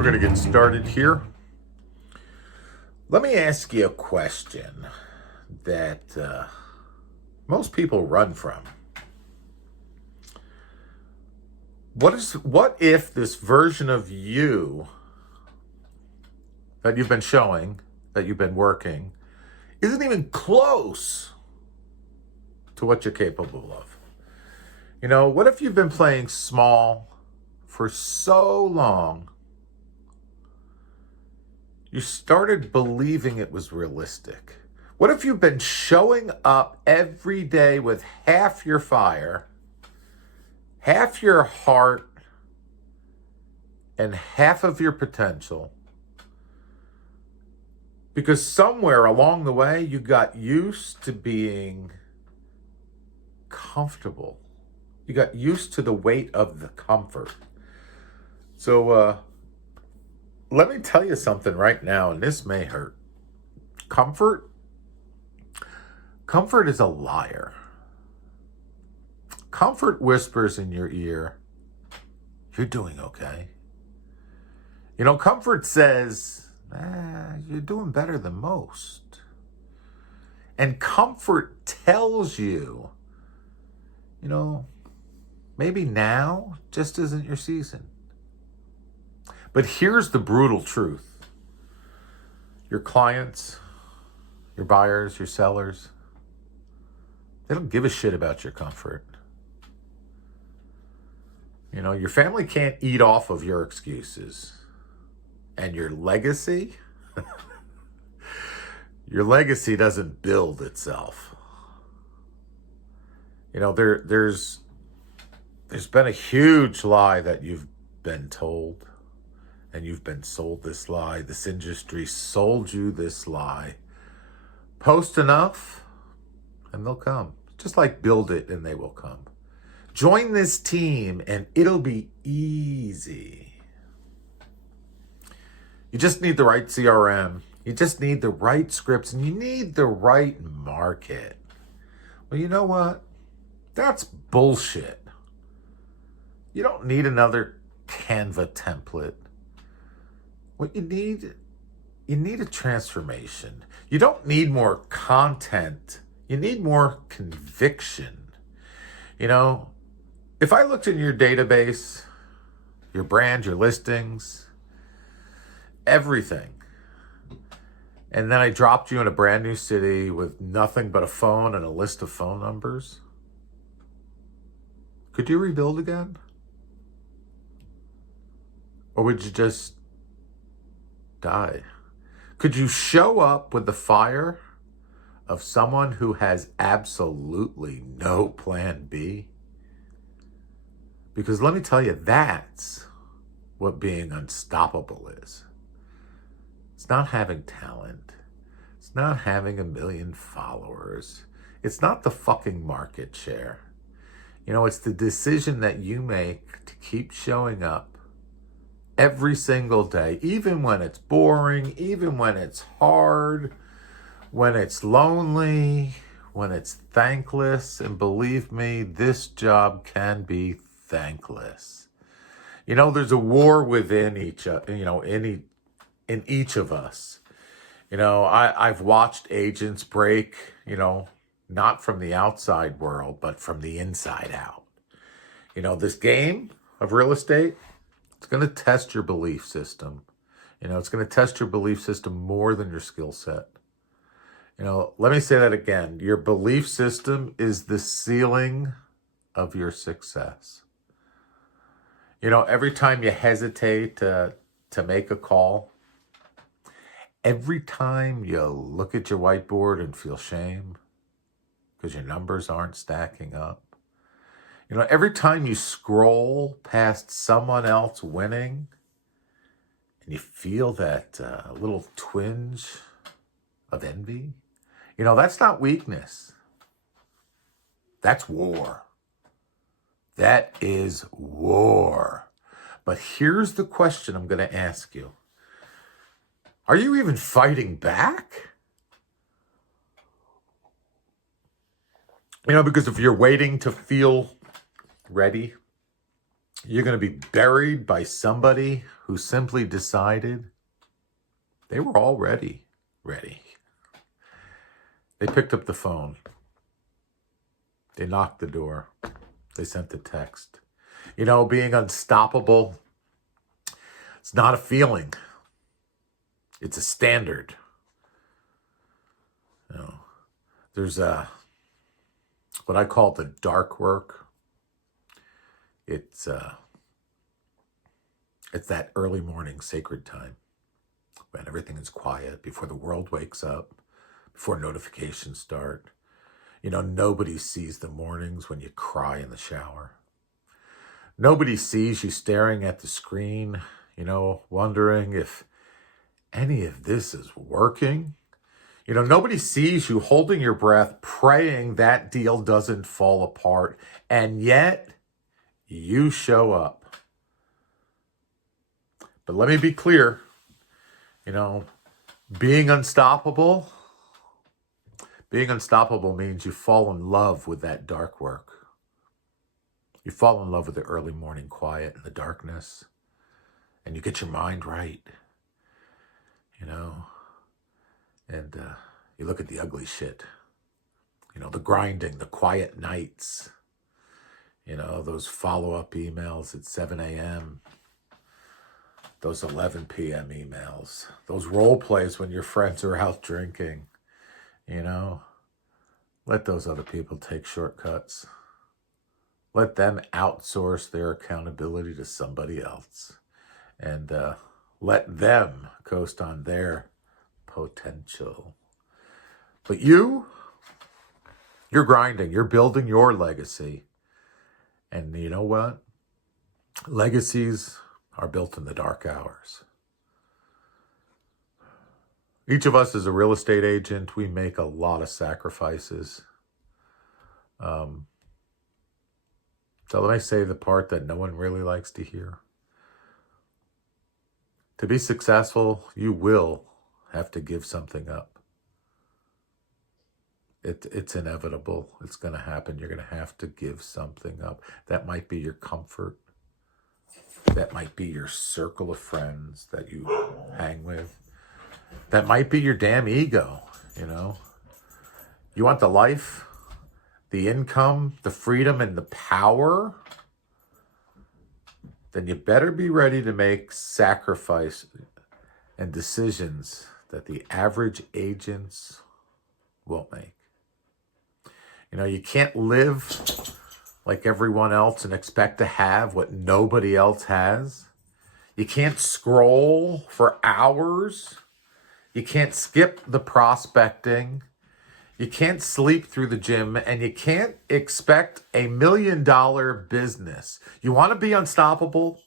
We're going to get started here. Let me ask you a question that most people run from. What if this version of you that you've been showing, that you've been working, isn't even close to what you're capable of? You know, what if you've been playing small for so long, you started believing it was realistic? What if you've been showing up every day with half your fire, half your heart, and half of your potential, because somewhere along the way you got used to being comfortable? You got used to the weight of the comfort. So let me tell you something right now, and this may hurt. Comfort is a liar. Comfort whispers in your ear, you're doing okay. You know, comfort says, you're doing better than most. And comfort tells you, you know, maybe now just isn't your season. But here's the brutal truth. Your clients, your buyers, your sellers, they don't give a shit about your comfort. You know, your family can't eat off of your excuses. And your legacy, your legacy doesn't build itself. You know, there's been a huge lie that you've been told, and you've been sold this lie. This industry sold you this lie. Post enough, and they'll come. Just like build it, and they will come. Join this team, and it'll be easy. You just need the right CRM. You just need the right scripts, and you need the right market. Well, you know what? That's bullshit. You don't need another Canva template. What you need a transformation. You don't need more content. You need more conviction. You know, if I looked in your database, your brand, your listings, everything, and then I dropped you in a brand new city with nothing but a phone and a list of phone numbers, could you rebuild again? Or would you just die? Could you show up with the fire of someone who has absolutely no plan B? Because let me tell you, that's what being unstoppable is. It's not having talent. It's not having 1 million followers. It's not the fucking market share. You know, it's the decision that you make to keep showing up every single day, even when it's boring, even when it's hard, when it's lonely, when it's thankless. And believe me, this job can be thankless. You know, there's a war within each of us. You know, I've watched agents break, you know, not from the outside world, but from the inside out. You know, this game of real estate, it's going to test your belief system. You know, it's going to test your belief system more than your skill set. You know, let me say that again. Your belief system is the ceiling of your success. You know, every time you hesitate to make a call, every time you look at your whiteboard and feel shame because your numbers aren't stacking up, you know, every time you scroll past someone else winning and you feel that little twinge of envy, you know, that's not weakness. That's war. That is war. But here's the question I'm going to ask you. Are you even fighting back? You know, because if you're waiting to feel ready, You're going to be buried by somebody who simply decided they were already ready. They picked up the phone. They knocked the door. They sent the text. You know, being unstoppable, it's not a feeling. It's a standard. You know, there's what I call the dark work. It's that early morning sacred time when everything is quiet, before the world wakes up, before notifications start. You know, nobody sees the mornings when you cry in the shower. Nobody sees you staring at the screen, you know, wondering if any of this is working. You know, nobody sees you holding your breath, praying that deal doesn't fall apart, and yet you show up. But let me be clear, you know, being unstoppable means you fall in love with that dark work. You fall in love with the early morning quiet and the darkness, and you get your mind right, you know, and you look at the ugly shit, you know, the grinding, the quiet nights, you know, those follow-up emails at 7 a.m., those 11 p.m. emails, those role plays when your friends are out drinking, you know. Let those other people take shortcuts. Let them outsource their accountability to somebody else. And let them coast on their potential. But you're grinding. You're building your legacy. And you know what? Legacies are built in the dark hours. Each of us is a real estate agent. We make a lot of sacrifices. So let me say the part that no one really likes to hear. To be successful, you will have to give something up. It's inevitable. It's going to happen. You're going to have to give something up. That might be your comfort. That might be your circle of friends that you hang with. That might be your damn ego, you know. You want the life, the income, the freedom, and the power? Then you better be ready to make sacrifice and decisions that the average agents won't make. You know, you can't live like everyone else and expect to have what nobody else has. You can't scroll for hours. You can't skip the prospecting. You can't sleep through the gym, and you can't expect $1 million business. You want to be unstoppable?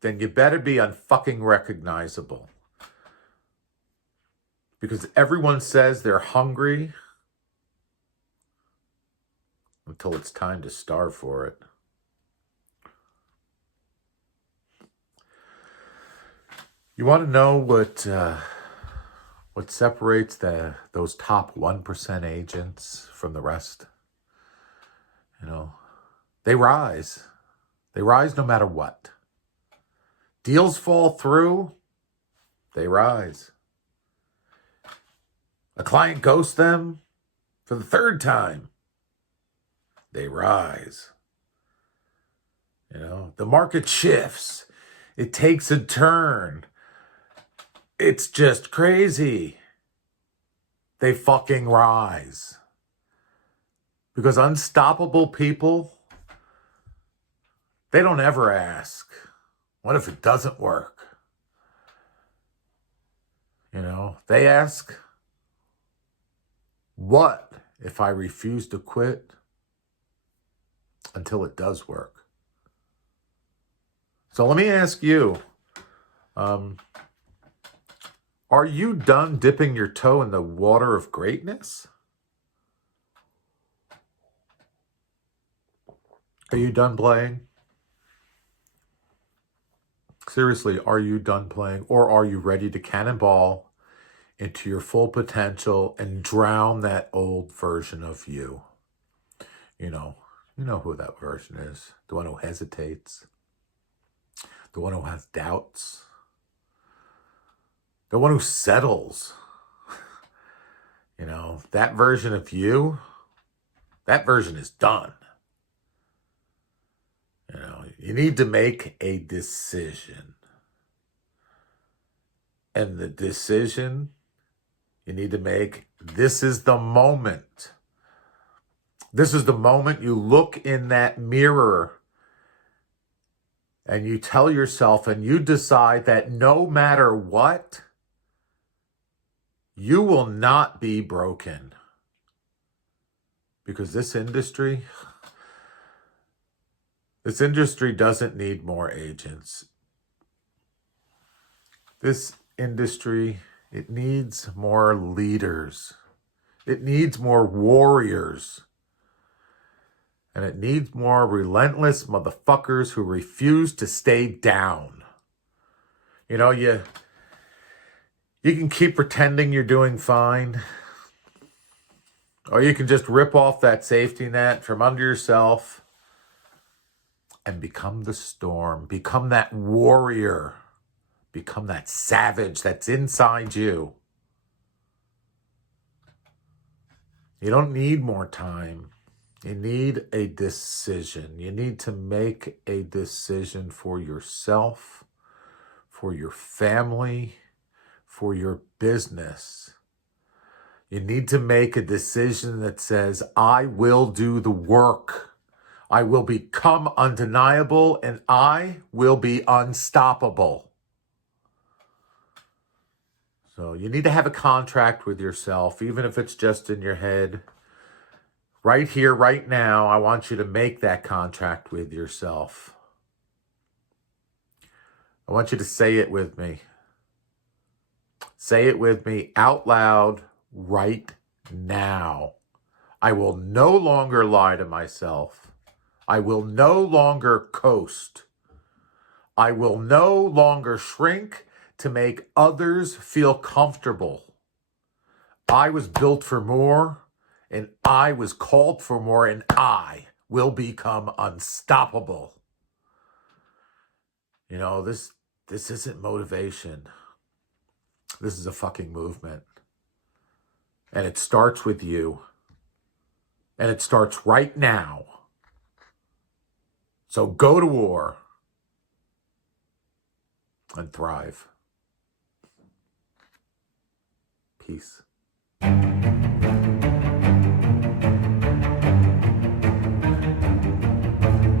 Then you better be unfucking recognizable. Because everyone says they're hungry until it's time to starve for it. You want to know what separates those top 1% agents from the rest? You know, they rise. They rise no matter what. Deals fall through, they rise. A client ghosts them for the third time, they rise. You know, the market shifts. It takes a turn. It's just crazy. They fucking rise. Because unstoppable people, they don't ever ask, what if it doesn't work? You know, they ask, what if I refuse to quit until it does work? So let me ask you, are you done dipping your toe in the water of greatness? Are you done playing? Seriously, are you done playing? Or are you ready to cannonball into your full potential and drown that old version of you? You know, You know who that version is. The one who hesitates. The one who has doubts. The one who settles. You know, that version of you, that version is done. You know, you need to make a decision. And the decision you need to make, this is the moment. This is the moment you look in that mirror and you tell yourself and you decide that no matter what, you will not be broken. Because this industry doesn't need more agents. This industry, it needs more leaders. It needs more warriors. And it needs more relentless motherfuckers who refuse to stay down. You know, you can keep pretending you're doing fine. Or you can just rip off that safety net from under yourself and become the storm. Become that warrior. Become that savage that's inside you. You don't need more time. You need a decision. You need to make a decision for yourself, for your family, for your business. You need to make a decision that says, I will do the work. I will become undeniable and I will be unstoppable. So you need to have a contract with yourself, even if it's just in your head. Right here, right now, I want you to make that contract with yourself. I want you to say it with me. Say it with me out loud right now. I will no longer lie to myself. I will no longer coast. I will no longer shrink to make others feel comfortable. I was built for more, and I was called for more, and I will become unstoppable. You know, this isn't motivation. This is a fucking movement. And it starts with you. And it starts right now. So go to war and thrive. Peace.